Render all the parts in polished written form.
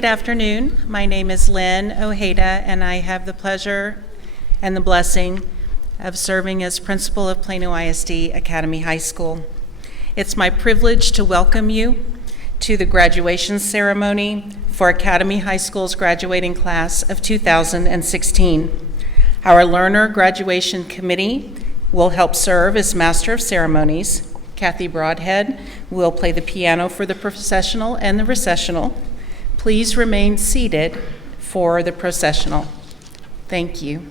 Good afternoon. My name is Lynn Ojeda, and I have the pleasure and the blessing of serving as principal of Plano ISD Academy High School. It's my privilege to welcome you to the graduation ceremony for Academy High School's graduating class of 2016. Our Learner Graduation Committee will help serve as Master of Ceremonies. Kathy Broadhead will play the piano for the processional and the recessional. Please remain seated for the processional. Thank you.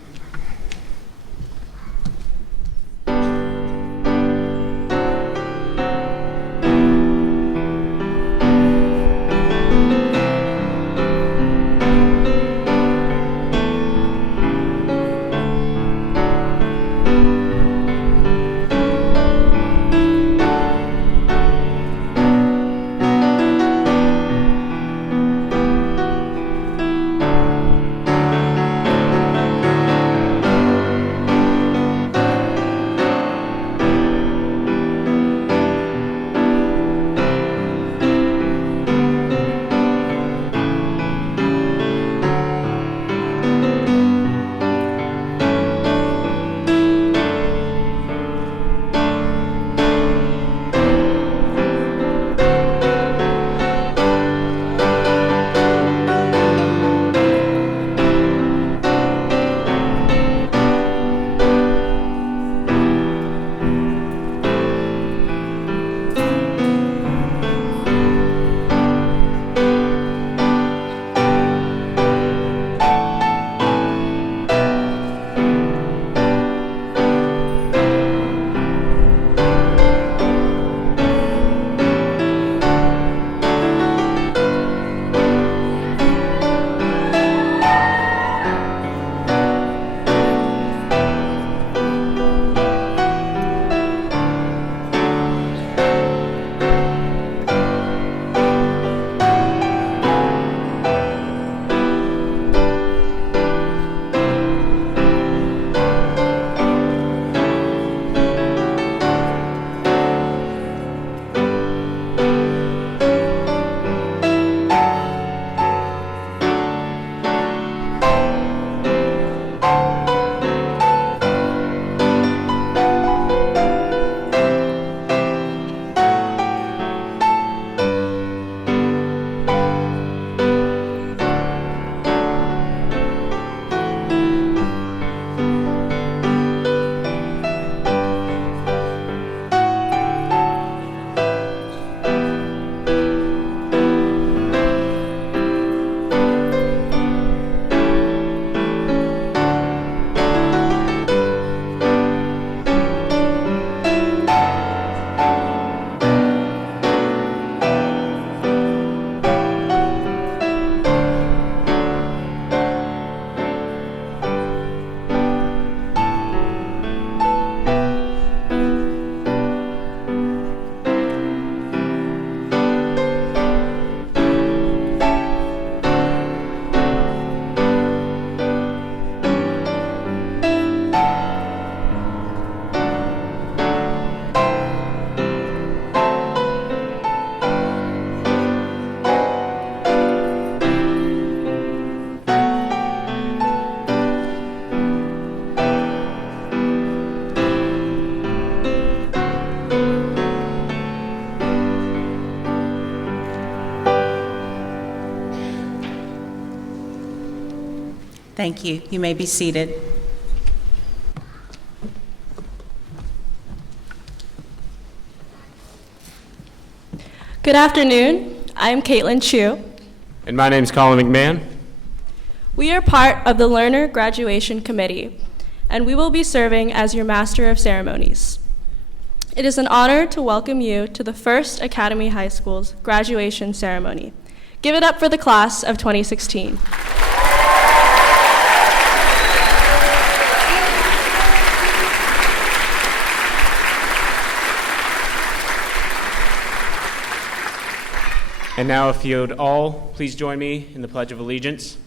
Thank you. You may be seated. Good afternoon. I'm Caitlin Chu. And my name's Colin McMahon. We are part of the Learner Graduation Committee, and we will be serving as your Master of Ceremonies. It is an honor to welcome you to the first Academy High School's graduation ceremony. Give it up for the class of 2016. And now if you'd all please join me in the Pledge of Allegiance.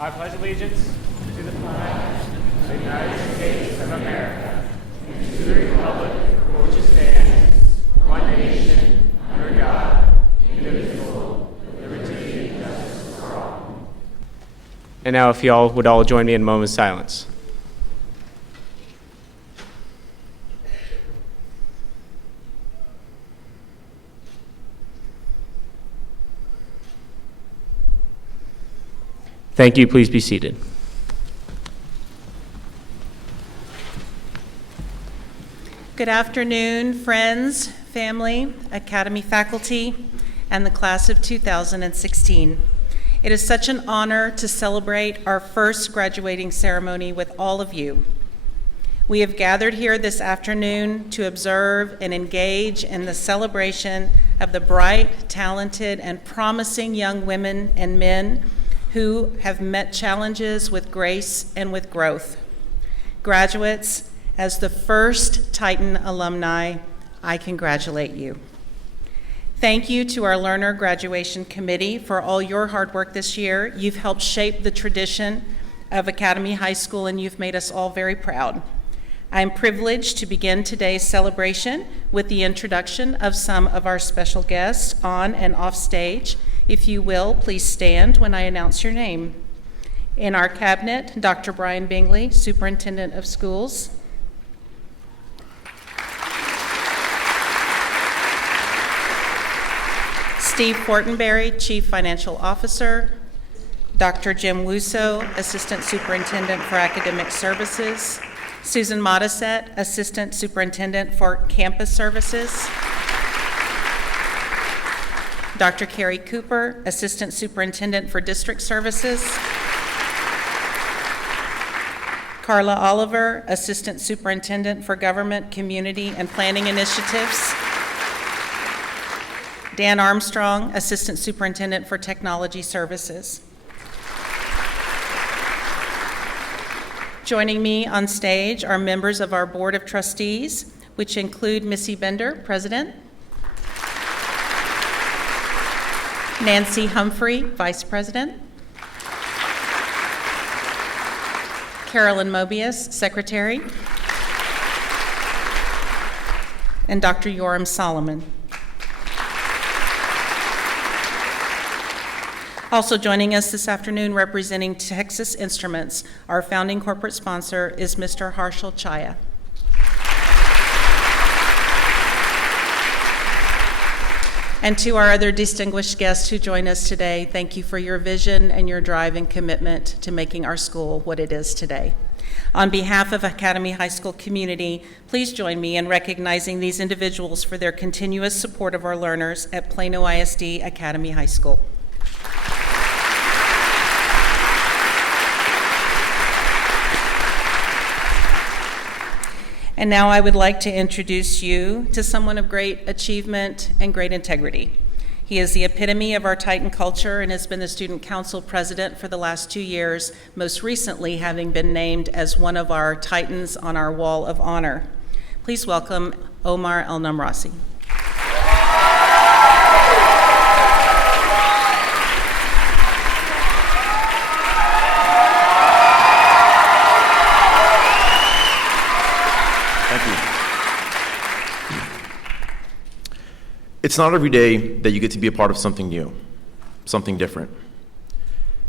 I pledge allegiance to the flag of the United States of America and to the republic for which it stands, one nation, under God, indivisible, with liberty And now if y'all would all join me in a moment of silence. Thank you. Please be seated. Good afternoon, friends, family, Academy faculty, and the class of 2016. It is such an honor to celebrate our first graduating ceremony with all of you. We have gathered here this afternoon to observe and engage in the celebration of the bright, talented, and promising young women and men who have met challenges with grace and with growth. Graduates, as the first Titan alumni, I congratulate you. Thank you to our Learner Graduation Committee for all your hard work this year. You've helped shape the tradition of Academy High School, and you've made us all very proud. I am privileged to begin today's celebration with the introduction of some of our special guests on and off stage. If you will, please stand when I announce your name. In our cabinet, Dr. Brian Bingley, Superintendent of Schools. Steve Fortenberry, Chief Financial Officer. Dr. Jim Wuso, Assistant Superintendent for Academic Services. Susan Modisette, Assistant Superintendent for Campus Services. Dr. Carrie Cooper, Assistant Superintendent for District Services. Carla Oliver, Assistant Superintendent for Government, Community, and Planning Initiatives. Dan Armstrong, Assistant Superintendent for Technology Services. Joining me on stage are members of our Board of Trustees, which include Missy Bender, President, Nancy Humphrey, Vice President, Carolyn Mobius, Secretary, and Dr. Yoram Solomon. Also joining us this afternoon representing Texas Instruments, our founding corporate sponsor, is Mr. Harshal Chaya. And to our other distinguished guests who join us today, thank you for your vision and your drive and commitment to making our school what it is today. On behalf of Academy High School community, please join me in recognizing these individuals for their continuous support of our learners at Plano ISD Academy High School. And now I would like to introduce you to someone of great achievement and great integrity. He is the epitome of our Titan culture and has been the student council president for the last 2 years, most recently having been named as one of our Titans on our Wall of Honor. Please welcome Omar El-Namrasi. It's not every day that you get to be a part of something new, something different.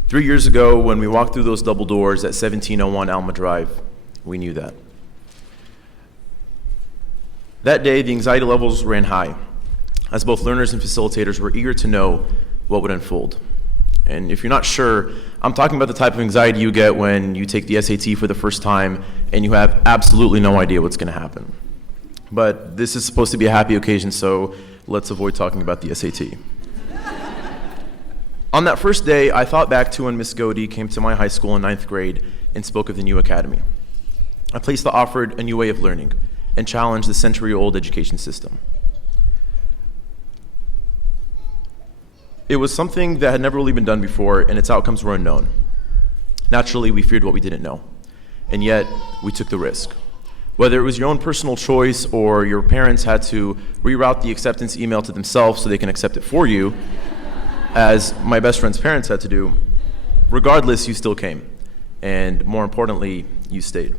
3 years ago, when we walked through those double doors at 1701 Alma Drive, we knew that. That day, the anxiety levels ran high, as both learners and facilitators were eager to know what would unfold. And if you're not sure, I'm talking about the type of anxiety you get when you take the SAT for the first time and you have absolutely no idea what's going to happen. But this is supposed to be a happy occasion, so let's avoid talking about the SAT. On that first day, I thought back to when Miss Godey came to my high school in 9th grade and spoke of the new academy, a place that offered a new way of learning and challenged the century-old education system. It was something that had never really been done before, and its outcomes were unknown. Naturally, we feared what we didn't know, and yet we took the risk. Whether it was your own personal choice or your parents had to reroute the acceptance email to themselves so they can accept it for you, as my best friend's parents had to do, regardless, you still came. And more importantly, you stayed.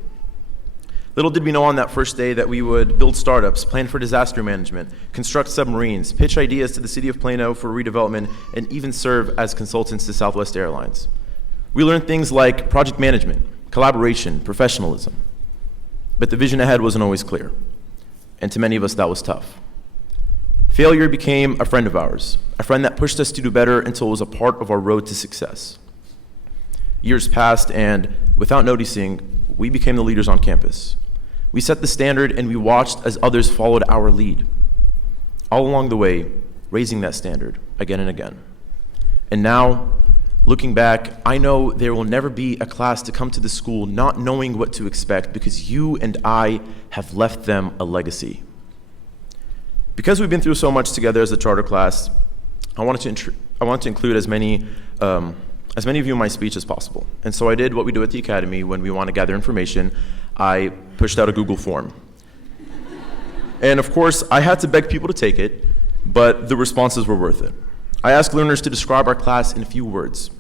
Little did we know on that first day that we would build startups, plan for disaster management, construct submarines, pitch ideas to the city of Plano for redevelopment, and even serve as consultants to Southwest Airlines. We learned things like project management, collaboration, professionalism. But the vision ahead wasn't always clear, and to many of us that was tough. Failure became a friend of ours, a friend that pushed us to do better until it was a part of our road to success. Years passed, and without noticing, we became the leaders on campus. We set the standard, and we watched as others followed our lead. All along the way, raising that standard again and again. And now, looking back, I know there will never be a class to come to the school not knowing what to expect because you and I have left them a legacy. Because we've been through so much together as a charter class, I wanted to include as many of you in my speech as possible. And so I did what we do at the Academy when we want to gather information. I pushed out a Google form. And of course, I had to beg people to take it, but the responses were worth it. I asked learners to describe our class in a few words.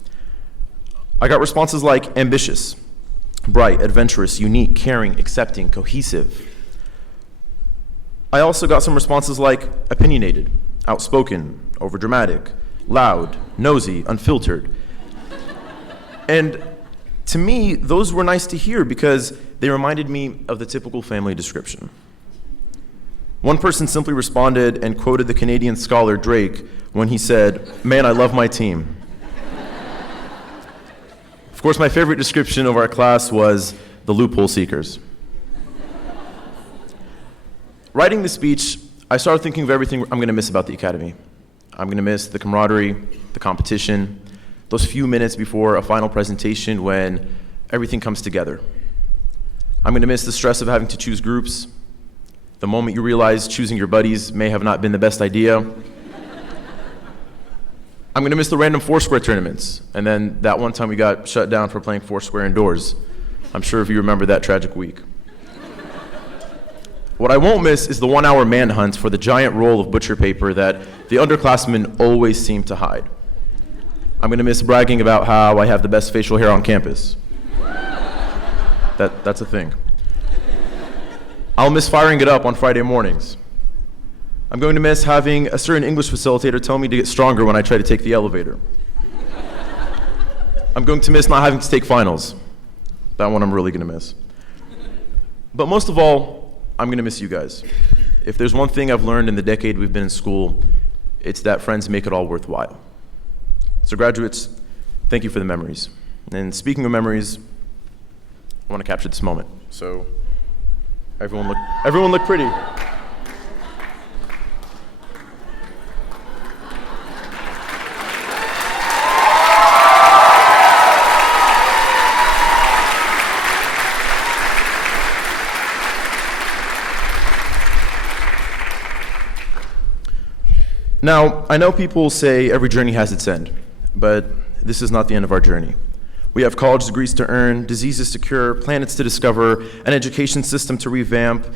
I got responses like ambitious, bright, adventurous, unique, caring, accepting, cohesive. I also got some responses like opinionated, outspoken, overdramatic, loud, nosy, unfiltered. And to me, those were nice to hear because they reminded me of the typical family description. One person simply responded and quoted the Canadian scholar Drake when he said, "Man, I love my team." Of course, my favorite description of our class was the loophole seekers. Writing the speech, I started thinking of everything I'm going to miss about the Academy. I'm going to miss the camaraderie, the competition, those few minutes before a final presentation when everything comes together. I'm going to miss the stress of having to choose groups, the moment you realize choosing your buddies may have not been the best idea. I'm going to miss the random Foursquare tournaments, and then that one time we got shut down for playing Foursquare indoors. I'm sure if you remember that tragic week. What I won't miss is the 1-hour manhunt for the giant roll of butcher paper that the underclassmen always seem to hide. I'm going to miss bragging about how I have the best facial hair on campus. That's a thing. I'll miss firing it up on Friday mornings. I'm going to miss having a certain English facilitator tell me to get stronger when I try to take the elevator. I'm going to miss not having to take finals. That one I'm really going to miss. But most of all, I'm going to miss you guys. If there's one thing I've learned in the decade we've been in school, it's that friends make it all worthwhile. So graduates, thank you for the memories. And speaking of memories, I want to capture this moment. So everyone look pretty. Now, I know people say every journey has its end, but this is not the end of our journey. We have college degrees to earn, diseases to cure, planets to discover, an education system to revamp,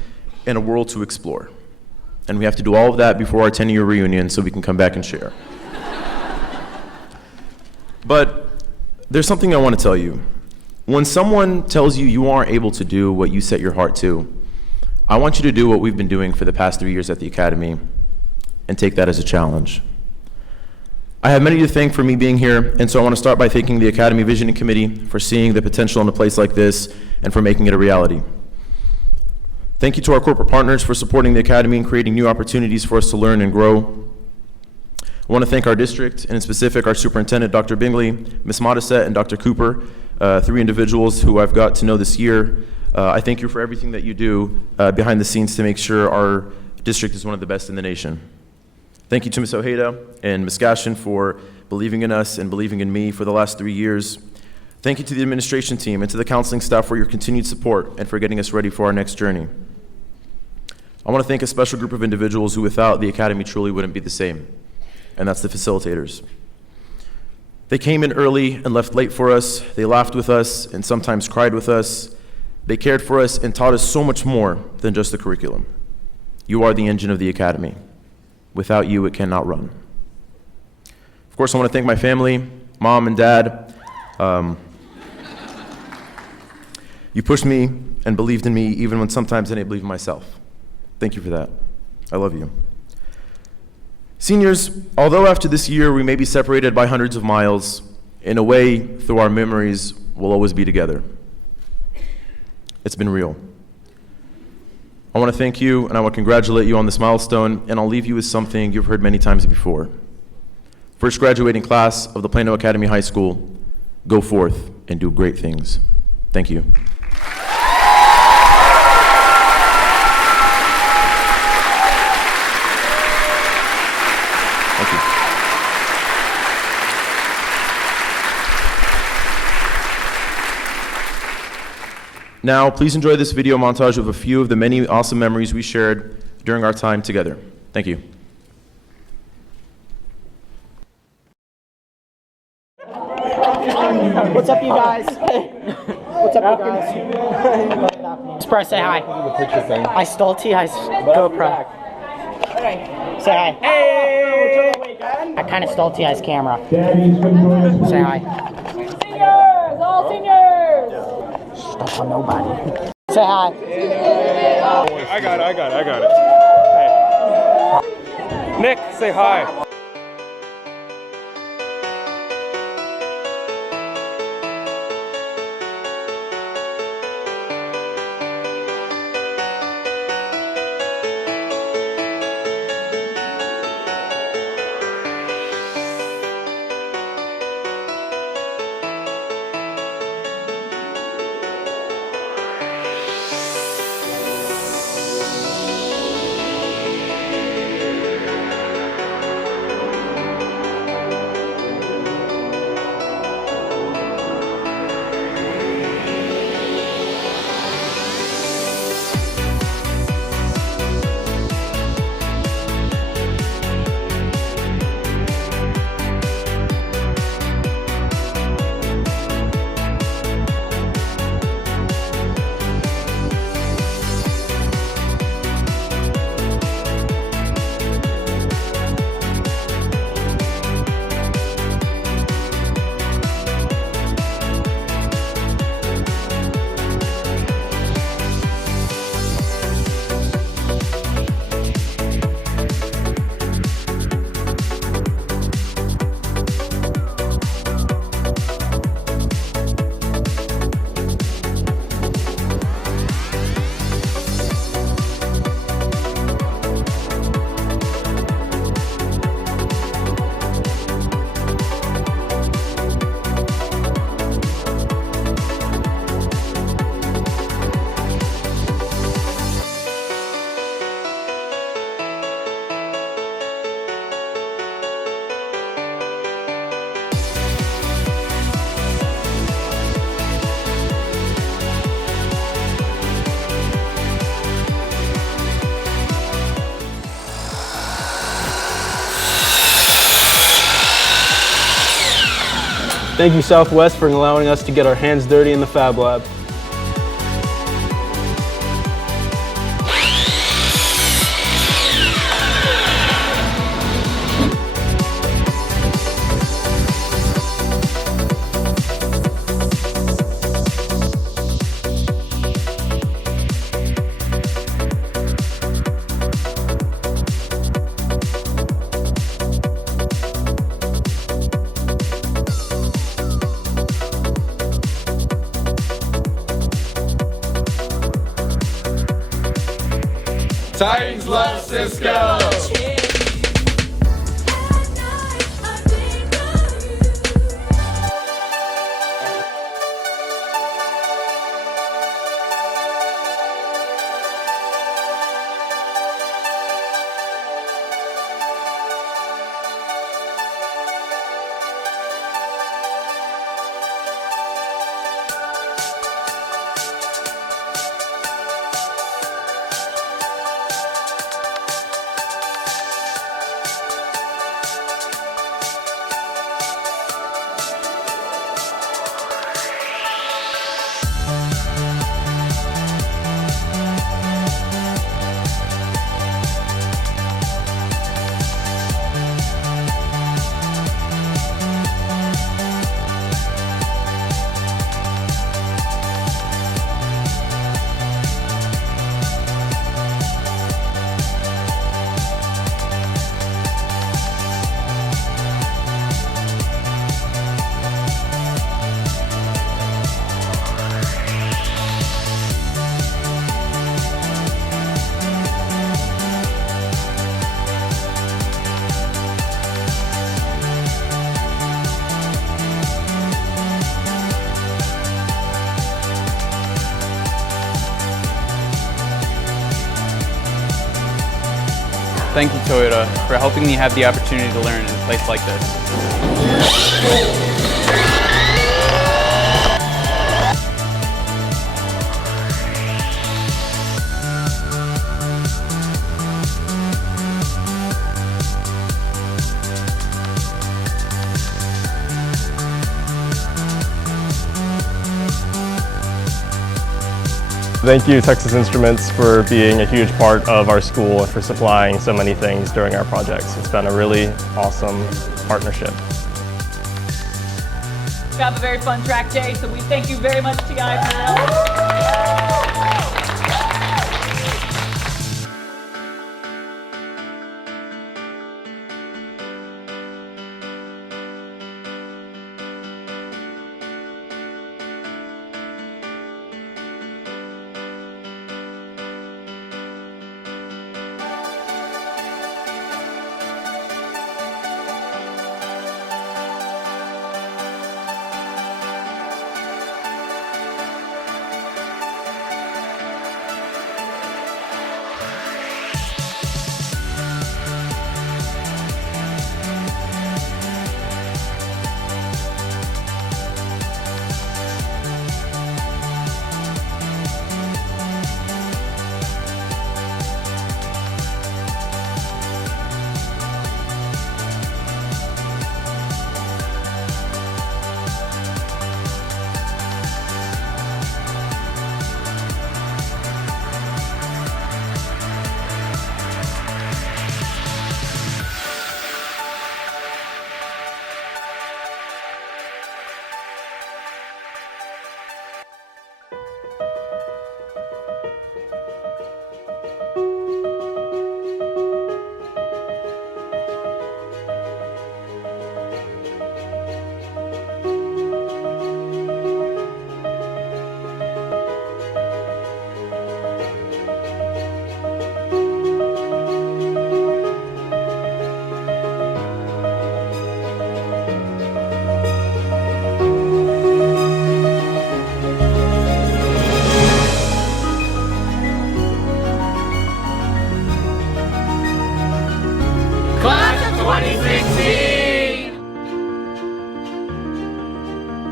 and a world to explore. And we have to do all of that before our 10-year reunion so we can come back and share. But there's something I want to tell you. When someone tells you you aren't able to do what you set your heart to, I want you to do what we've been doing for the past 3 years at the Academy and take that as a challenge. I have many to thank for me being here, and so I want to start by thanking the Academy Visioning Committee for seeing the potential in a place like this and for making it a reality. Thank you to our corporate partners for supporting the Academy and creating new opportunities for us to learn and grow. I want to thank our district, and in specific our superintendent, Dr. Bingley, Ms. Modisette, and Dr. Cooper, 3 individuals who I've got to know this year. I thank you for everything that you do behind the scenes to make sure our district is one of the best in the nation. Thank you to Ms. Ojeda and Ms. Gashin for believing in us and believing in me for the last 3 years. Thank you to the administration team and to the counseling staff for your continued support and for getting us ready for our next journey. I want to thank a special group of individuals who without the Academy truly wouldn't be the same, and that's the facilitators. They came in early and left late for us. They laughed with us and sometimes cried with us. They cared for us and taught us so much more than just the curriculum. You are the engine of the Academy. Without you, it cannot run. Of course, I want to thank my family, Mom and Dad. You pushed me and believed in me even when sometimes I didn't believe in myself. Thank you for that. I love you. Seniors, although after this year we may be separated by hundreds of miles, In a way, through our memories, we'll always be together. It's been real. I want to thank you and I want to congratulate you on this milestone, and I'll leave you with something you've heard many times before. First graduating class of the Plano Academy High School, go forth and do great things. Thank you. Thank you. Now, please enjoy this video montage of a few of the many awesome memories we shared during our time together. Thank you. What's up, you guys? What's up, you guys? Express, say hi. I stole T.I.'s GoPro. Say hi. Hey! I kind of stole T.I.'s camera. Say hi. Seniors! All seniors! Don't tell nobody. Say hi. I got it. Hey. Nick, say hi. Thank you, Southwest, for allowing us to get our hands dirty in the Fab Lab. Titans love Cisco! thank you, Toyota, for helping me have the opportunity to learn in a place like this. Thank you, Texas Instruments, for being a huge part of our school and for supplying so many things during our projects. It's been a really awesome partnership. We have a very fun track day, so we thank you very much, TI.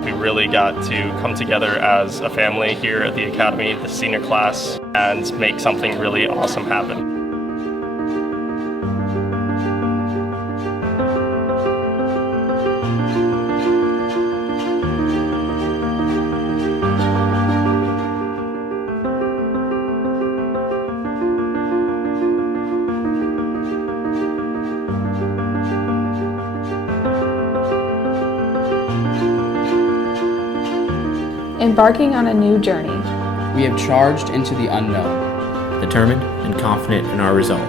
We really got to come together as a family here at the Academy, the senior class, and make something really awesome happen. Embarking on a new journey. We have charged into the unknown. Determined and confident in our resolve.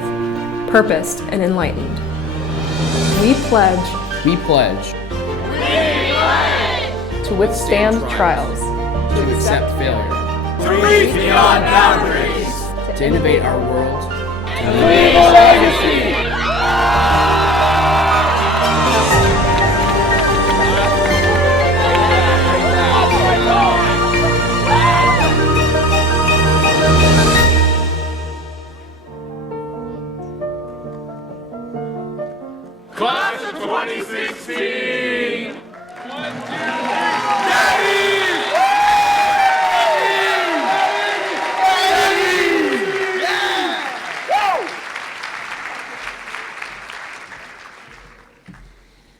Purposed and enlightened. We pledge. We pledge. We pledge. To withstand trials. To accept failure. To reach beyond boundaries. To innovate our world. To leave a legacy. Class of 2016!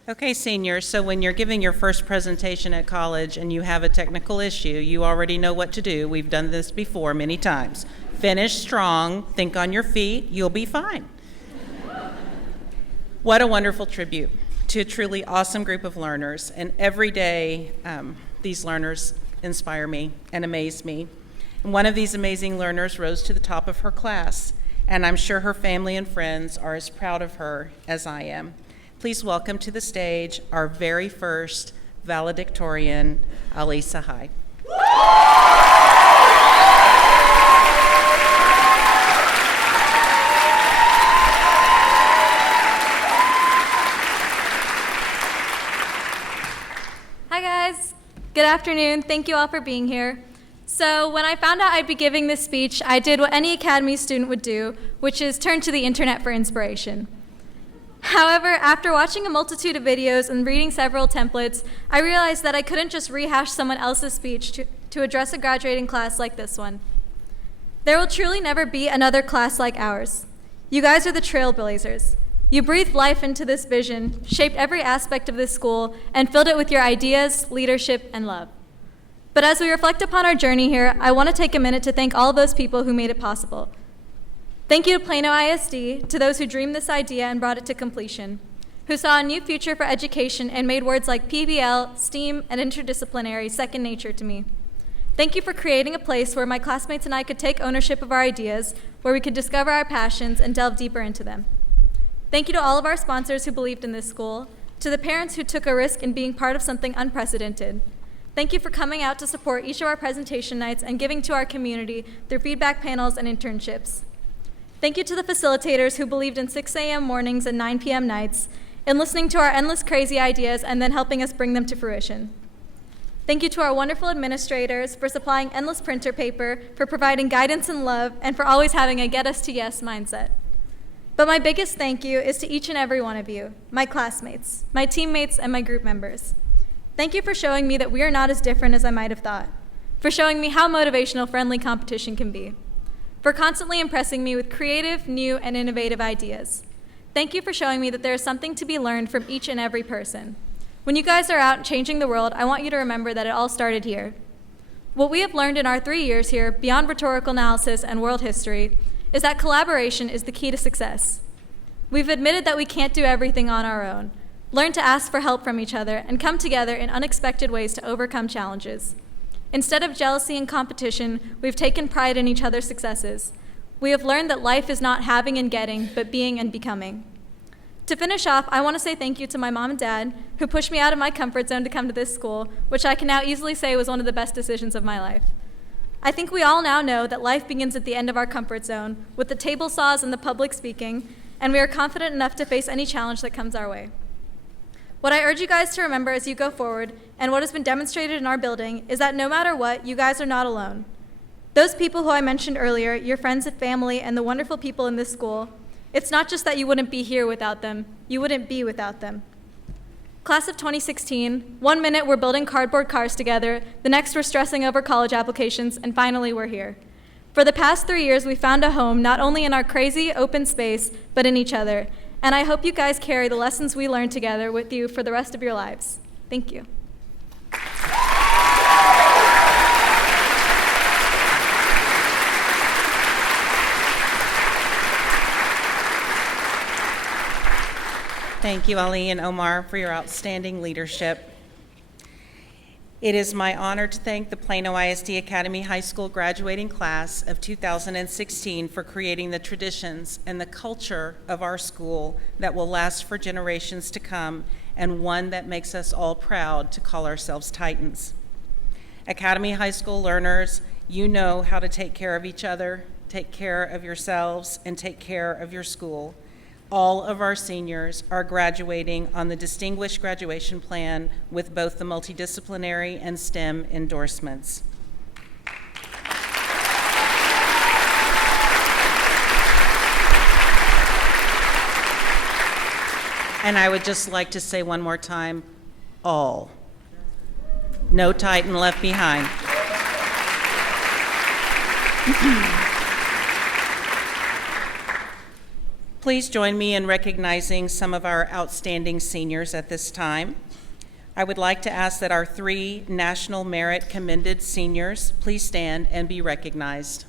Okay, seniors, so when you're giving your first presentation at college and you have a technical issue, you already know what to do. We've done this before many times. Finish strong, think on your feet, you'll be fine. What a wonderful tribute to a truly awesome group of learners. And every day, these learners inspire me and amaze me. And one of these amazing learners rose to the top of her class, and I'm sure her family and friends are as proud of her as I am. Please welcome to the stage our very first valedictorian, Ali Sahai. Hi guys, good afternoon. Thank you all for being here. So when I found out I'd be giving this speech, I did what any Academy student would do, which is turn to the internet for inspiration. However, after watching a multitude of videos and reading several templates, I realized that I couldn't just rehash someone else's speech to address a graduating class like this one. There will truly never be another class like ours. You guys are the trailblazers. You breathed life into this vision, shaped every aspect of this school, and filled it with your ideas, leadership, and love. But as we reflect upon our journey here, I want to take a minute to thank all of those people who made it possible. Thank you to Plano ISD, to those who dreamed this idea and brought it to completion, who saw a new future for education and made words like PBL, STEAM, and interdisciplinary second nature to me. Thank you for creating a place where my classmates and I could take ownership of our ideas, where we could discover our passions and delve deeper into them. Thank you to all of our sponsors who believed in this school, to the parents who took a risk in being part of something unprecedented. Thank you for coming out to support each of our presentation nights and giving to our community through feedback panels and internships. Thank you to the facilitators who believed in 6 a.m. mornings and 9 p.m. nights, in listening to our endless crazy ideas and then helping us bring them to fruition. Thank you to our wonderful administrators for supplying endless printer paper, for providing guidance and love, and for always having a get us to yes mindset. But my biggest thank you is to each and every one of you, my classmates, my teammates, and my group members. Thank you for showing me that we are not as different as I might have thought, for showing me how motivational friendly competition can be, for constantly impressing me with creative, new, and innovative ideas. Thank you for showing me that there is something to be learned from each and every person. When you guys are out changing the world, I want you to remember that it all started here. What we have learned in our 3 years here, beyond rhetorical analysis and world history, is that collaboration is the key to success. We've admitted that we can't do everything on our own, learn to ask for help from each other, and come together in unexpected ways to overcome challenges. Instead of jealousy and competition, we've taken pride in each other's successes. We have learned that life is not having and getting, but being and becoming. To finish off, I want to say thank you to my mom and dad, who pushed me out of my comfort zone to come to this school, which I can now easily say was one of the best decisions of my life. I think we all now know that life begins at the end of our comfort zone, with the table saws and the public speaking, and we are confident enough to face any challenge that comes our way. What I urge you guys to remember as you go forward, and what has been demonstrated in our building, is that no matter what, you guys are not alone. Those people who I mentioned earlier, your friends and family, and the wonderful people in this school, it's not just that you wouldn't be here without them, you wouldn't be without them. Class of 2016, 1 minute we're building cardboard cars together, the next we're stressing over college applications, and finally we're here. For the past 3 years, we found a home not only in our crazy open space, but in each other. And I hope you guys carry the lessons we learned together with you for the rest of your lives. Thank you. Thank you, Ali and Omar, for your outstanding leadership. It is my honor to thank the Plano ISD Academy High School graduating class of 2016 for creating the traditions and the culture of our school that will last for generations to come, and one that makes us all proud to call ourselves Titans. Academy High School learners, you know how to take care of each other, take care of yourselves, and take care of your school. All of our seniors are graduating on the Distinguished Graduation Plan with both the multidisciplinary and STEM endorsements. And I would just like to say one more time, all. No Titan left behind. Please join me in recognizing some of our outstanding seniors at this time. I would like to ask that our 3 National Merit Commended seniors please stand and be recognized.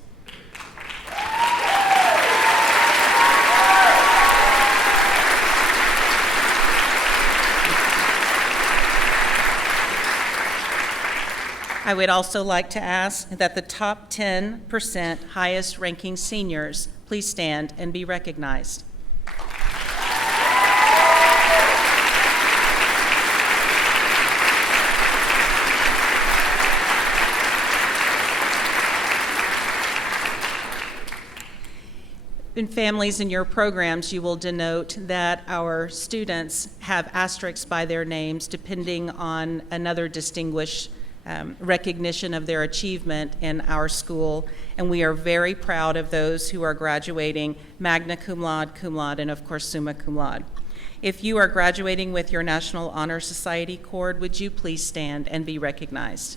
I would also like to ask that the top 10% highest ranking seniors please stand and be recognized. In families in your programs, you will denote that our students have asterisks by their names depending on another distinguished recognition of their achievement in our school, and we are very proud of those who are graduating magna cum laude, and of course summa cum laude. If you are graduating with your National Honor Society cord, would you please stand and be recognized?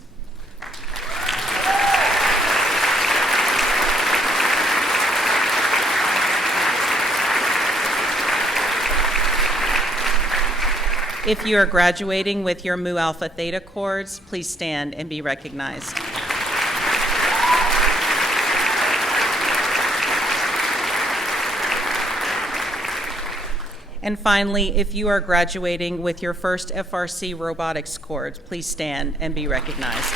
If you are graduating with your Mu Alpha Theta cords, please stand and be recognized. And finally, if you are graduating with your first FRC robotics cords, please stand and be recognized.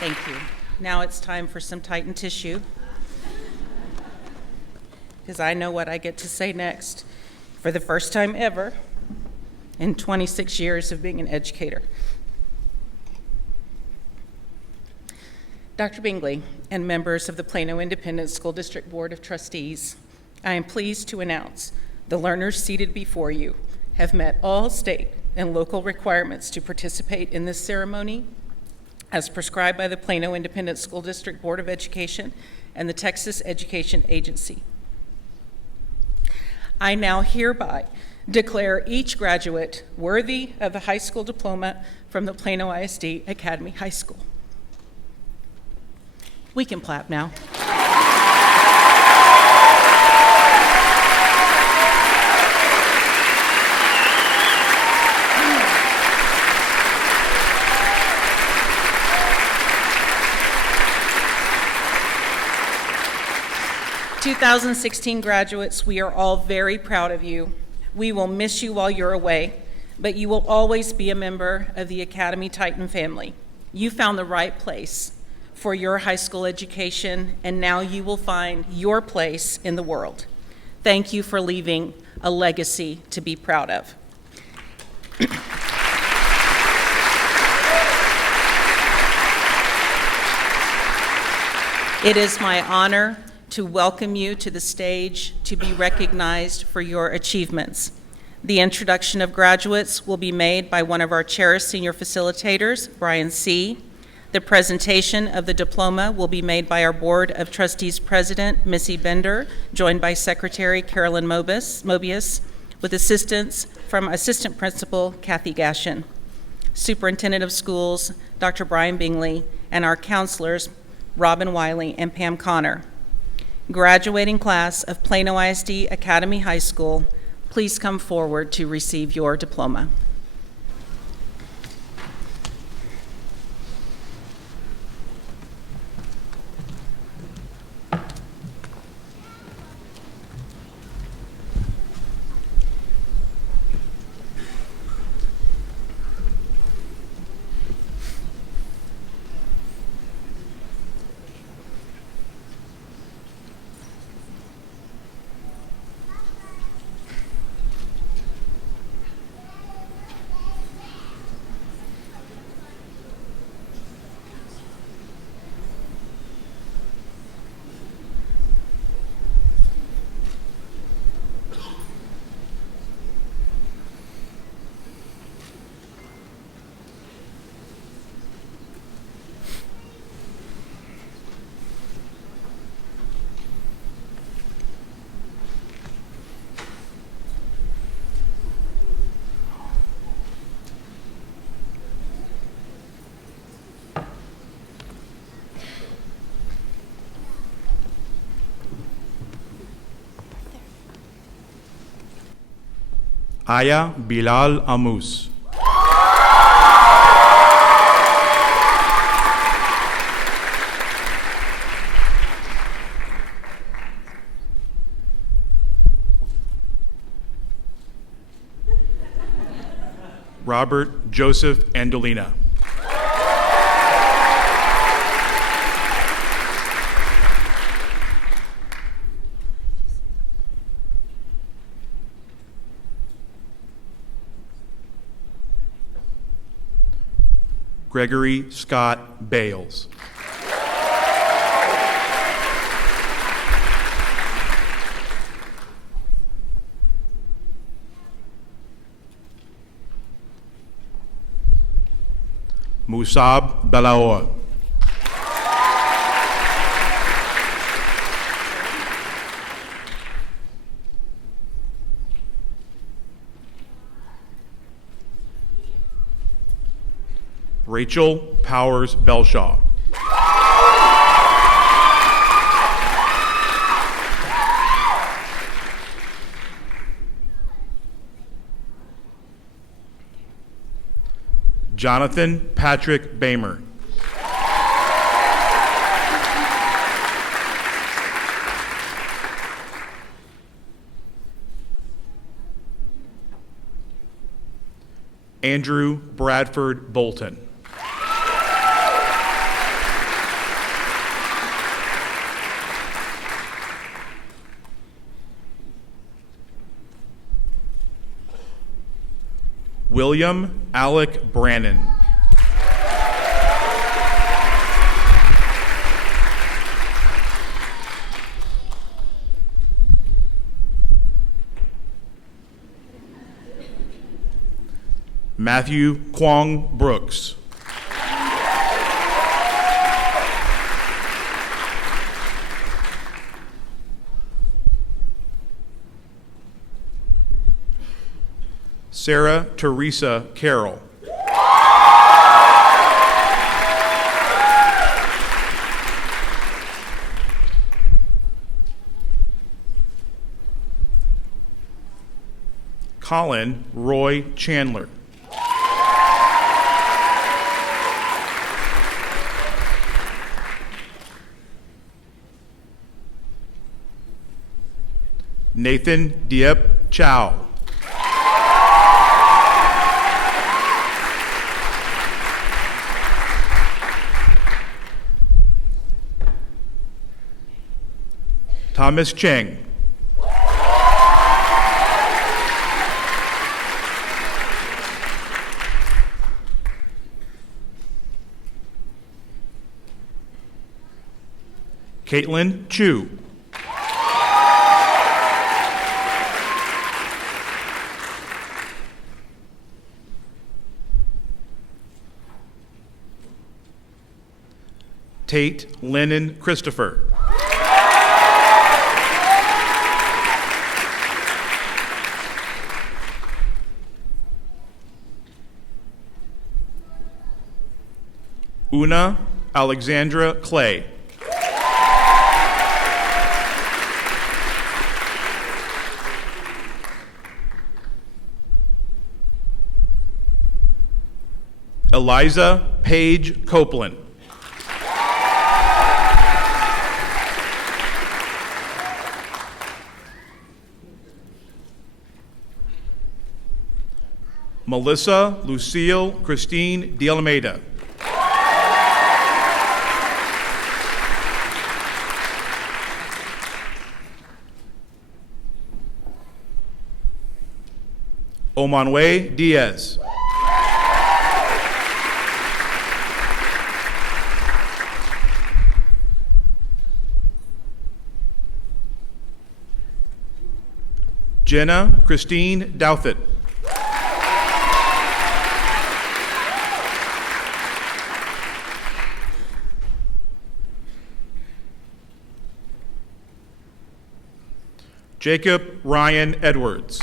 Thank you. Now it's time for some Titan tissue, because I know what I get to say next for the first time ever in 26 years of being an educator. Dr. Bingley and members of the Plano Independent School District Board of Trustees, I am pleased to announce the learners seated before you have met all state and local requirements to participate in this ceremony as prescribed by the Plano Independent School District Board of Education and the Texas Education Agency. I now hereby declare each graduate worthy of the high school diploma from the Plano ISD Academy High School. We can clap now. "2016 graduates, we are all very proud of you. We will miss you while you're away, but you will always be a member of the Academy Titan family. You found the right place for your high school education, and now you will find your place in the world. Thank you for leaving a legacy to be proud of." It is my honor to welcome you to the stage to be recognized for your achievements. The introduction of graduates will be made by one of our cherished senior facilitators, Brian C. The presentation of the diploma will be made by our Board of Trustees President, Missy Bender, joined by Secretary Carolyn Mobius, with assistance from Assistant Principal Kathy Gashin, Superintendent of Schools, Dr. Brian Bingley, and our counselors, Robin Wiley and Pam Connor. Graduating class of Plano ISD Academy High School, please come forward to receive your diploma. Aya Bilal Amus. Robert Joseph Andolina. Gregory Scott Bales. Musab Balaoa. Rachel Powers Belshaw. Jonathan Patrick Bamer. Andrew Bradford Bolton. William Alec Brannon. Matthew Kwong Brooks. Sarah Teresa Carroll. Colin Roy Chandler. Nathan Diep Chow. Thomas Cheng. Caitlin Chu. Tate Lennon Christopher. Una Alexandra Clay. Eliza Paige Copeland. Melissa Lucille Christine De Almeida. Omanwe Diaz. Jenna Christine Douthit. Jacob Ryan Edwards.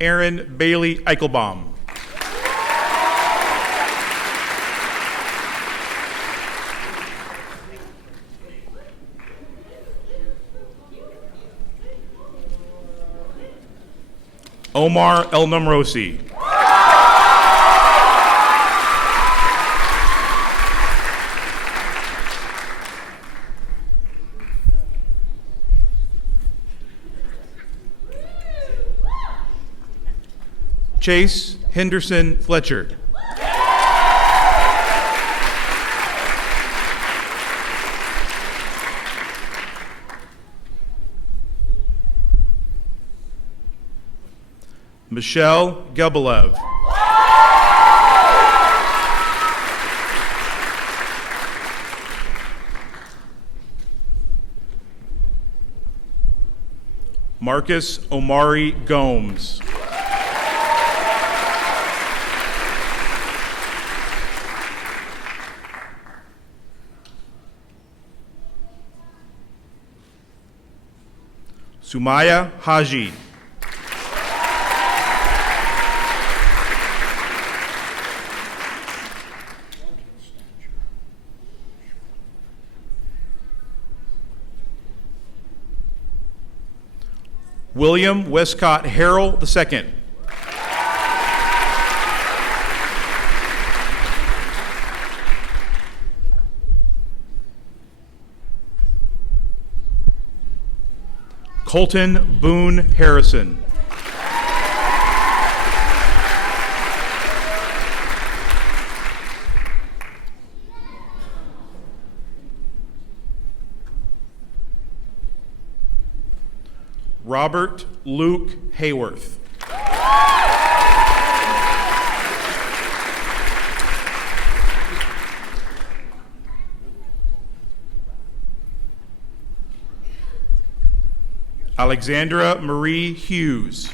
Aaron Bailey Eichelbaum. Omar El Namrosi. Chase Henderson Fletcher. Michelle Gebelev. Marcus Omari Gomes. Sumaya Haji. William Westcott Harrell II. Colton Boone Harrison. Robert Luke Hayworth. Alexandra Marie Hughes.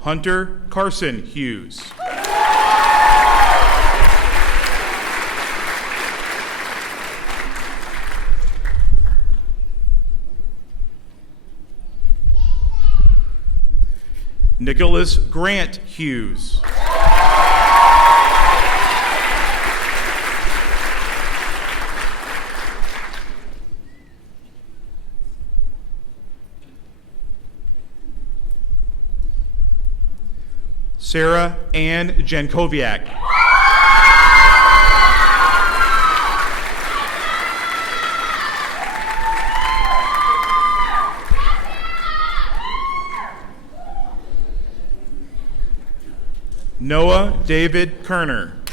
Hunter Carson Hughes. Nicholas Grant Hughes. Sarah Ann Jankowiak. Noah David Kerner.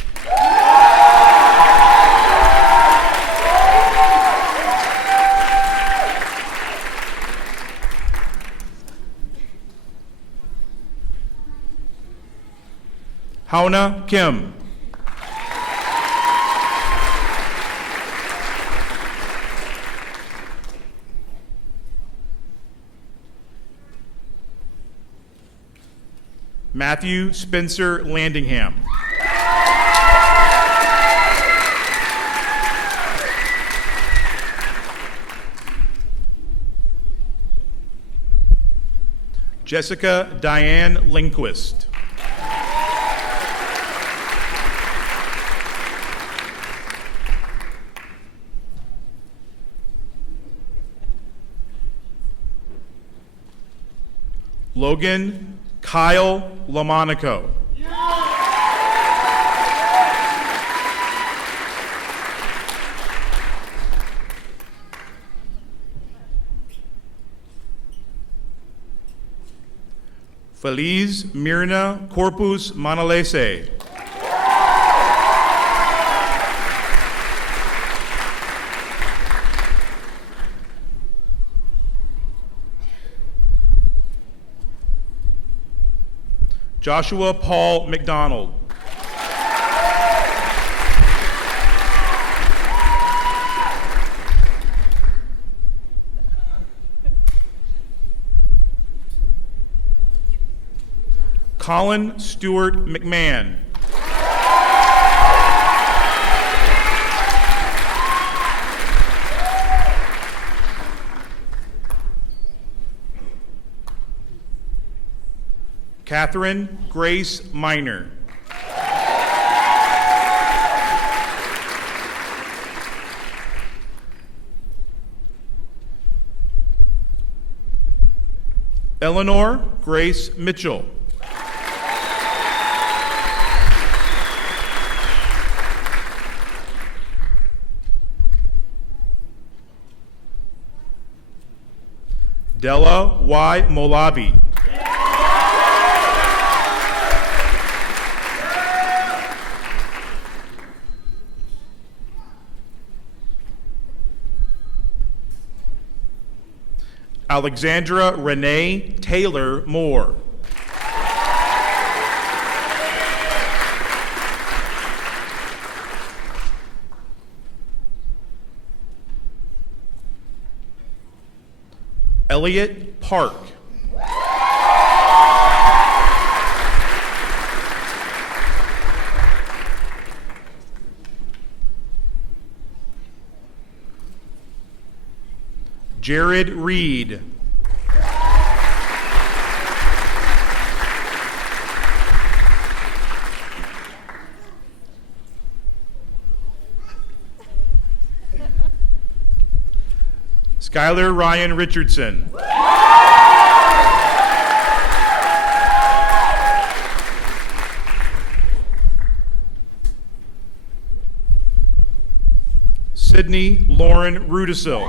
Hauna Kim. Matthew Spencer Landingham. Jessica Diane Lindquist. Logan Kyle Lamonaco. Feliz Mirna Corpus Manalese. Joshua Paul McDonald. Colin Stewart McMahon. Catherine Grace Minor. Eleanor Grace Mitchell. Della Y. Molavi. Alexandra Renee Taylor Moore. Elliot Park. Jared Reed. Skylar Ryan Richardson. Sydney Lauren Rudisil.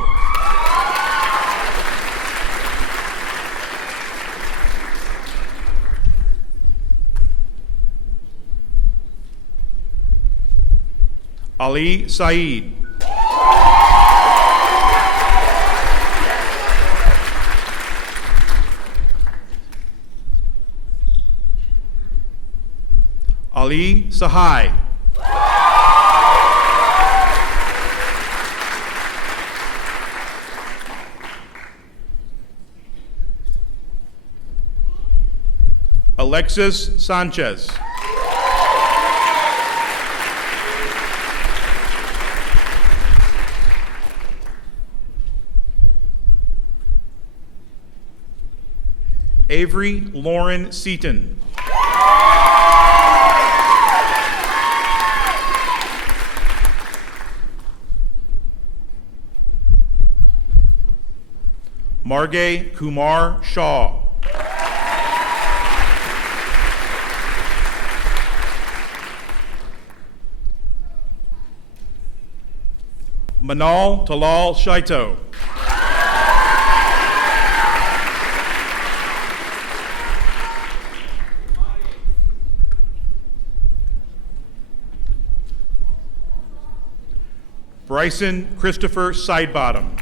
Ali Saeed. Ali Sahai. Alexis Sanchez. Avery Lauren Seaton. Margay Kumar Shaw. Manal Talal Shaito. Bryson Christopher Sidebottom.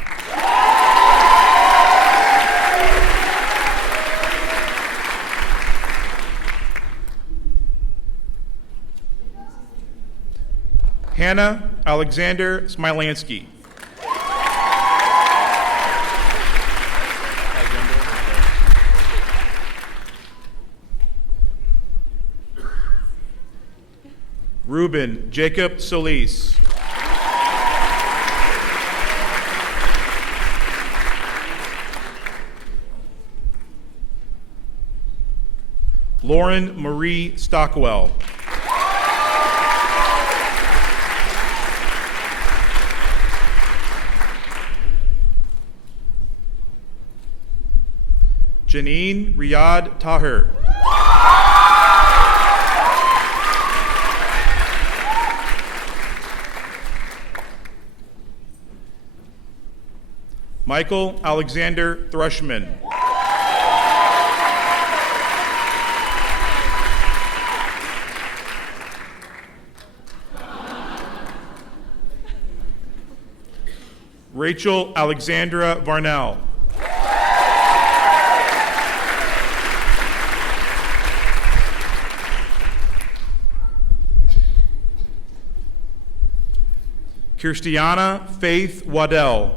Hannah Alexander Smilansky. Ruben Jacob Solis. Lauren Marie Stockwell. Janine Riyad Tahir. Michael Alexander Thrushman. Rachel Alexandra Varnell. Kirstiana Faith Waddell.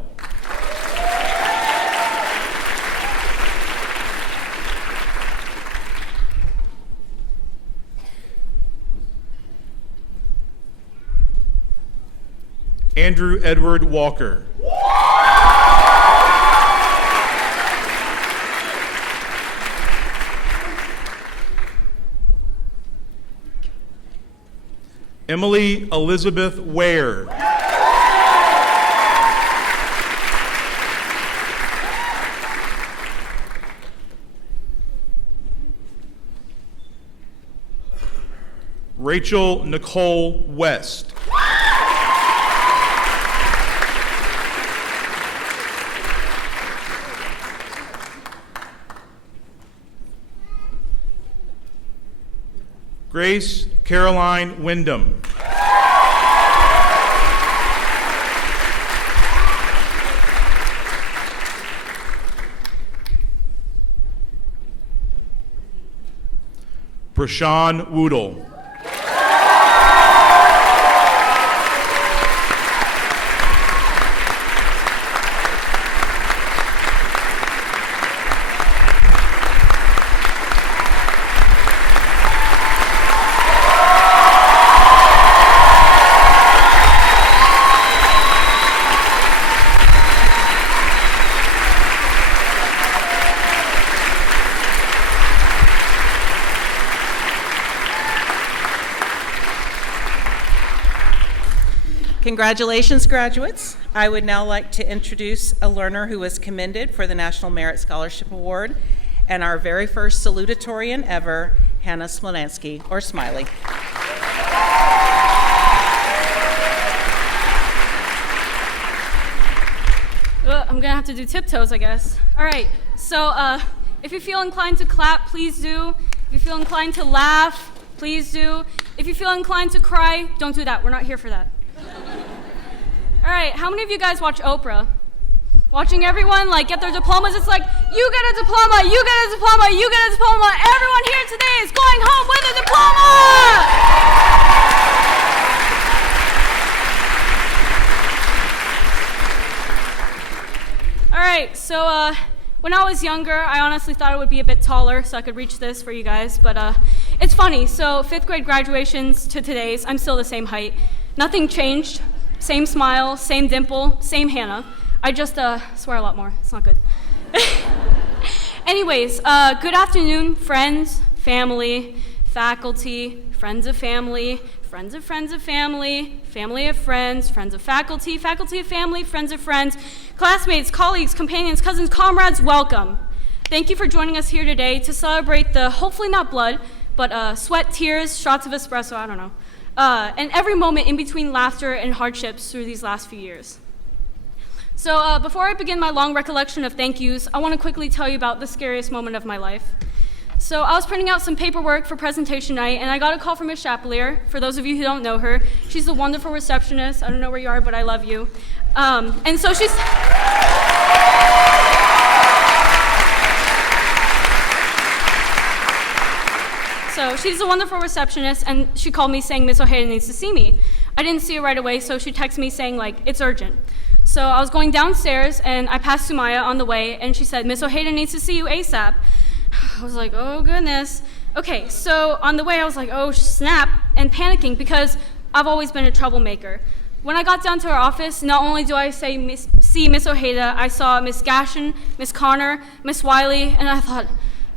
Andrew Edward Walker. Emily Elizabeth Ware. Rachel Nicole West. Grace Caroline Wyndham. Prashan Woodle. Congratulations, graduates. I would now like to introduce a learner who was commended for the National Merit Scholarship Award and our very first salutatorian ever, Hannah Smolansky, or Smiley. I'm gonna have to do tiptoes, I guess. All right, so if you feel inclined to clap, please do. If you feel inclined to laugh, please do. If you feel inclined to cry, don't do that. We're not here for that. All right, how many of you guys watch Oprah? Watching everyone get their diplomas, it's like, you get a diploma, you get a diploma, you get a diploma. Everyone here today is going home with a diploma! All right, so when I was younger, I honestly thought I would be a bit taller so I could reach this for you guys, but it's funny. So 5th grade graduations to today's, I'm still the same height. Nothing changed. Same smile, same dimple, same Hannah. I just swear a lot more. It's not good. Anyways, good afternoon, friends, family, faculty, friends of family, friends of friends of family, family of friends, friends of faculty, faculty of family, friends of friends, classmates, colleagues, companions, cousins, comrades, welcome. Thank you for joining us here today to celebrate the, hopefully not blood, but sweat, tears, shots of espresso, I don't know, and every moment in between laughter and hardships through these last few years. So before I begin my long recollection of thank yous, I want to quickly tell you about the scariest moment of my life. So I was printing out some paperwork for presentation night, and I got a call from Ms. Chapelier. For those of you who don't know her, she's a wonderful receptionist. I don't know where you are, but I love you. And so she's... So she's a wonderful receptionist, and she called me saying Miss Ojeda needs to see me. I didn't see her right away, so she texted me saying, it's urgent. So I was going downstairs, and I passed Sumaya on the way, and she said, Miss Ojeda needs to see you ASAP. I was like, oh, goodness. Okay, so on the way, I was like, oh, snap, and panicking because I've always been a troublemaker. When I got down to her office, not only do I see Miss Ojeda, I saw Miss Gashin, Miss Connor, Miss Wiley, and I thought,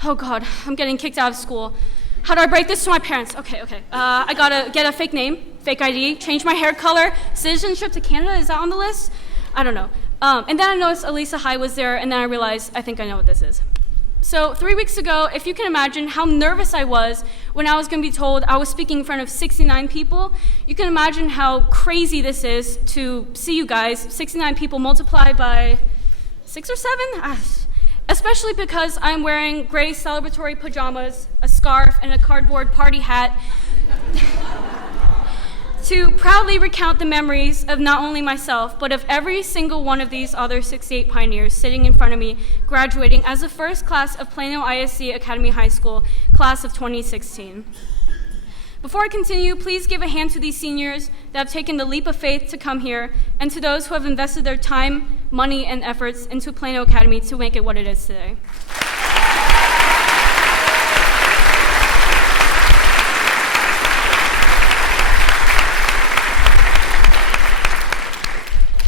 oh, God, I'm getting kicked out of school. How do I break this to my parents? Okay. I gotta get a fake name, fake ID, change my hair color, citizenship to Canada, is that on the list? I don't know. And then I noticed Elisa High was there, and then I realized, I think I know what this is. So 3 weeks ago, if you can imagine how nervous I was when I was going to be told I was speaking in front of 69 people, you can imagine how crazy this is to see you guys, 69 people multiplied by 6 or 7? Especially because I'm wearing gray celebratory pajamas, a scarf, and a cardboard party hat to proudly recount the memories of not only myself, but of every single one of these other 68 pioneers sitting in front of me, graduating as the first class of Plano ISD Academy High School, class of 2016. Before I continue, please give a hand to these seniors that have taken the leap of faith to come here, and to those who have invested their time, money, and efforts into Plano Academy to make it what it is today.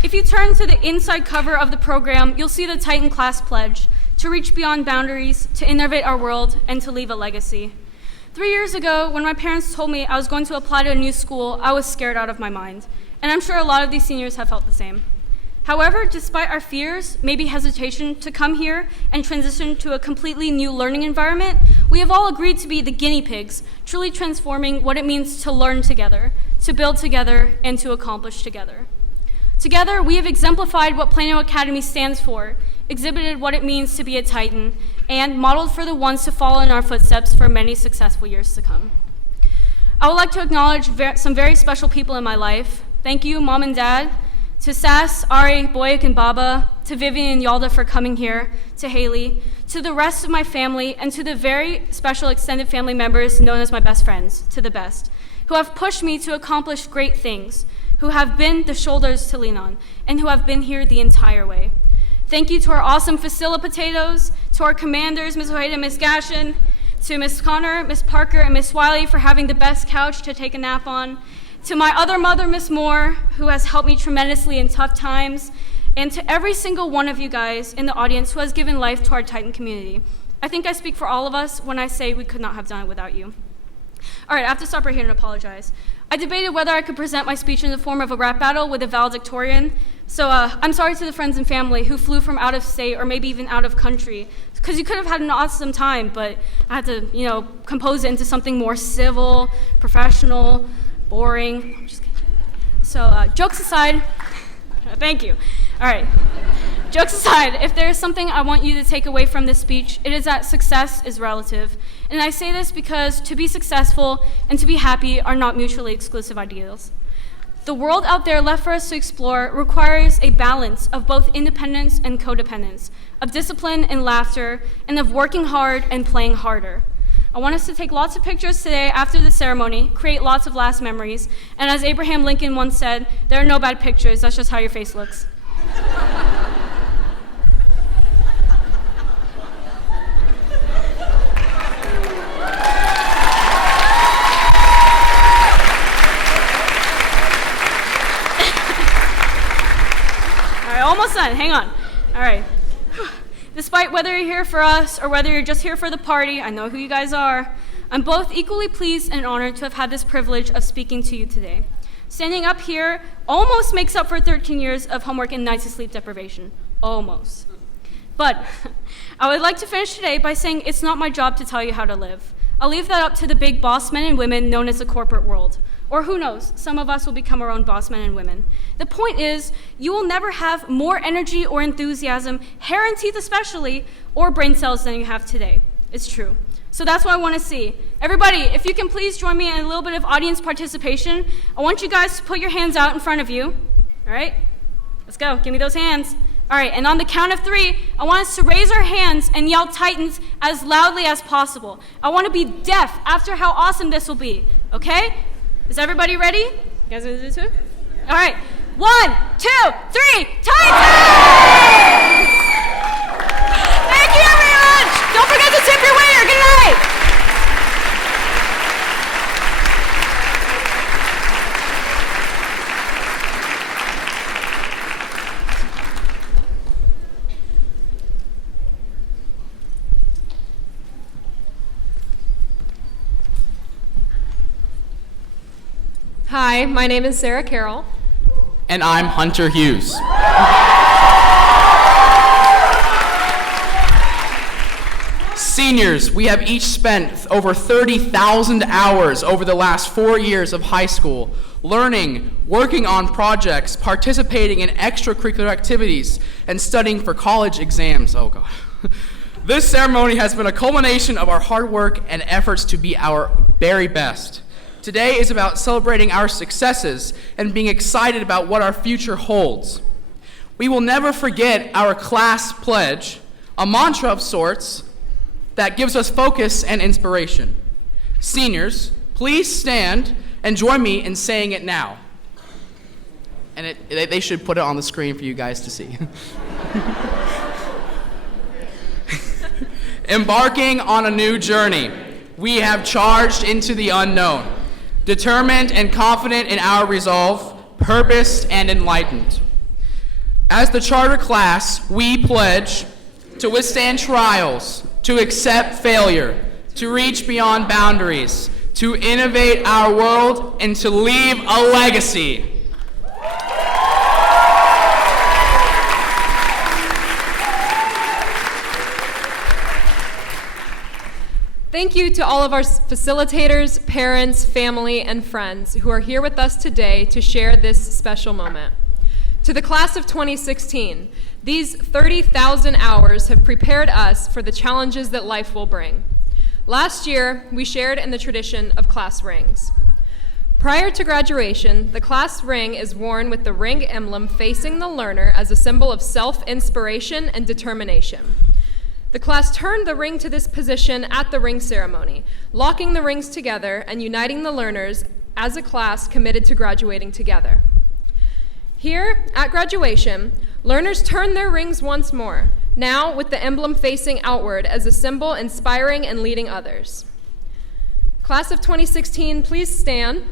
If you turn to the inside cover of the program, you'll see the Titan Class Pledge, to reach beyond boundaries, to innovate our world, and to leave a legacy. 3 years ago, when my parents told me I was going to apply to a new school, I was scared out of my mind, and I'm sure a lot of these seniors have felt the same. However, despite our fears, maybe hesitation to come here and transition to a completely new learning environment, we have all agreed to be the guinea pigs, truly transforming what it means to learn together, to build together, and to accomplish together. Together, we have exemplified what Plano Academy stands for, exhibited what it means to be a Titan, and modeled for the ones to follow in our footsteps for many successful years to come. I would like to acknowledge some very special people in my life. Thank you, Mom and Dad, to Sass, Ari, Boyak, and Baba, to Vivian and Yalda for coming here, to Haley, to the rest of my family, and to the very special extended family members known as my best friends, to the best, who have pushed me to accomplish great things, who have been the shoulders to lean on, and who have been here the entire way. Thank you to our awesome Facilla potatoes, to our commanders, Ms. Ojeda and Ms. Gashin, to Ms. Connor, Ms. Parker, and Ms. Wiley for having the best couch to take a nap on, to my other mother, Ms. Moore, who has helped me tremendously in tough times, and to every single one of you guys in the audience who has given life to our Titan community. I think I speak for all of us when I say we could not have done it without you. All right, I have to stop right here and apologize. I debated whether I could present my speech in the form of a rap battle with a valedictorian. So I'm sorry to the friends and family who flew from out of state or maybe even out of country, because you could have had an awesome time, but I had to, compose it into something more civil, professional, boring. I'm just kidding. So jokes aside, thank you. All right. Jokes aside, if there is something I want you to take away from this speech, it is that success is relative. And I say this because to be successful and to be happy are not mutually exclusive ideals. The world out there left for us to explore requires a balance of both independence and codependence, of discipline and laughter, and of working hard and playing harder. I want us to take lots of pictures today after the ceremony, create lots of last memories, and as Abraham Lincoln once said, there are no bad pictures, that's just how your face looks. Almost done, hang on. All right. Despite whether you're here for us or whether you're just here for the party, I know who you guys are, I'm both equally pleased and honored to have had this privilege of speaking to you today. Standing up here almost makes up for 13 years of homework and nights of sleep deprivation. Almost. But I would like to finish today by saying it's not my job to tell you how to live. I'll leave that up to the big boss men and women known as the corporate world. Or who knows, some of us will become our own boss men and women. The point is, you will never have more energy or enthusiasm, hair and teeth especially, or brain cells than you have today. It's true. So that's what I want to see. Everybody, if you can please join me in a little bit of audience participation. I want you guys to put your hands out in front of you. All right? Let's go. Give me those hands. All right, and on the count of 3, I want us to raise our hands and yell Titans as loudly as possible. I want to be deaf after how awesome this will be. Okay? Is everybody ready? You guys ready to do it too? All right. 1, 2, 3, Titans! Thank you, everyone! Don't forget to tip your waiter. Good night! Hi, my name is Sarah Carroll. And I'm Hunter Hughes. Seniors, we have each spent over 30,000 hours over the last 4 years of high school, learning, working on projects, participating in extracurricular activities, and studying for college exams. Oh God. This ceremony has been a culmination of our hard work and efforts to be our very best. Today is about celebrating our successes and being excited about what our future holds. We will never forget our class pledge, a mantra of sorts that gives us focus and inspiration. Seniors, please stand and join me in saying it now. And they should put it on the screen for you guys to see. Embarking on a new journey, we have charged into the unknown. Determined and confident in our resolve, purposed and enlightened. As the charter class, we pledge to withstand trials, to accept failure, to reach beyond boundaries, to innovate our world, and to leave a legacy. Thank you to all of our facilitators, parents, family, and friends who are here with us today to share this special moment. To the class of 2016, these 30,000 hours have prepared us for the challenges that life will bring. Last year, we shared in the tradition of class rings. Prior to graduation, the class ring is worn with the ring emblem facing the learner as a symbol of self-inspiration and determination. The class turned the ring to this position at the ring ceremony, locking the rings together and uniting the learners as a class committed to graduating together. Here, at graduation, learners turn their rings once more, now with the emblem facing outward as a symbol inspiring and leading others. Class of 2016, please stand.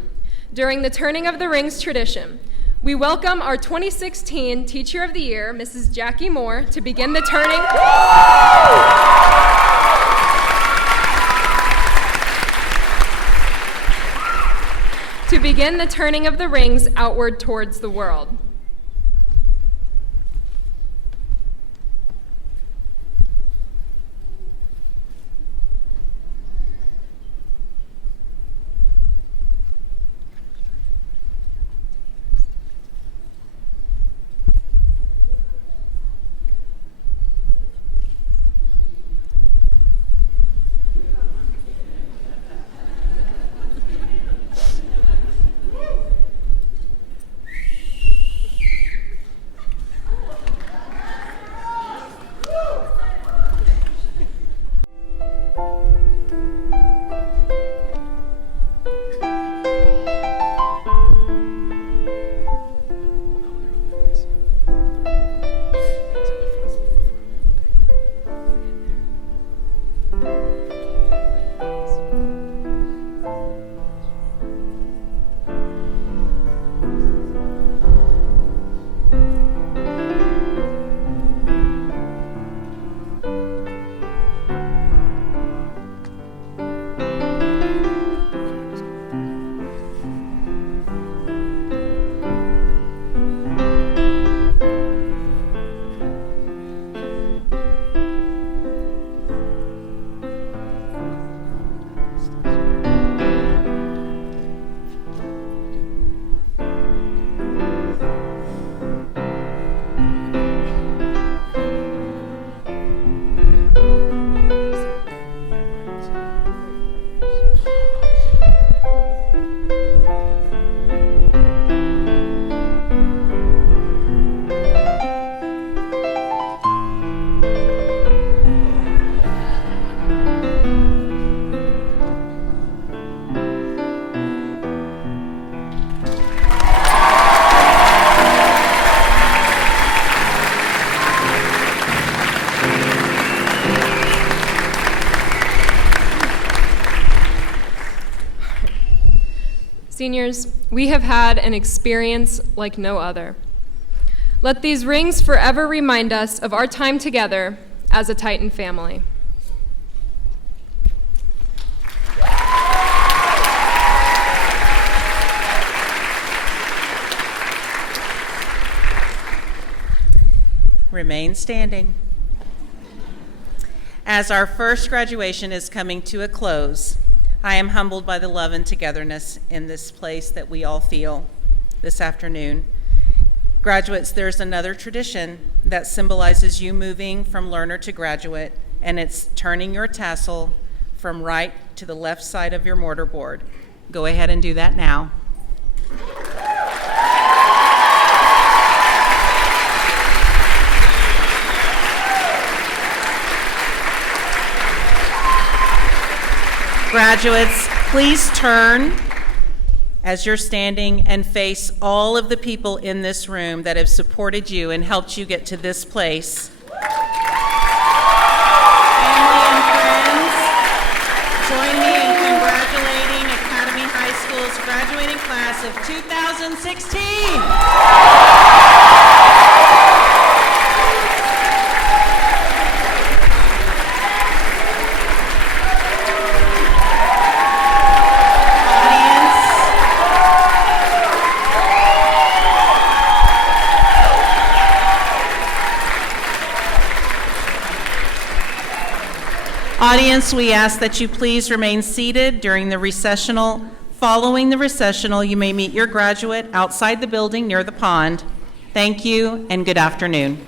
During the turning of the rings tradition, we welcome our 2016 Teacher of the Year, Mrs. Jackie Moore, to begin the turning. to begin the turning of the rings outward towards the world. Seniors, we have had an experience like no other. Let these rings forever remind us of our time together as a Titan family. Remain standing. As our first graduation is coming to a close, I am humbled by the love and togetherness in this place that we all feel this afternoon. Graduates, there's another tradition that symbolizes you moving from learner to graduate, and it's turning your tassel from right to the left side of your mortarboard. Go ahead and do that now. Graduates, please turn as you're standing and face all of the people in this room that have supported you and helped you get to this place. Family and friends, join me in congratulating Academy High School's graduating class of 2016. Audience, we ask that you please remain seated during the recessional. Following the recessional, you may meet your graduate outside the building near the pond. Thank you and good afternoon.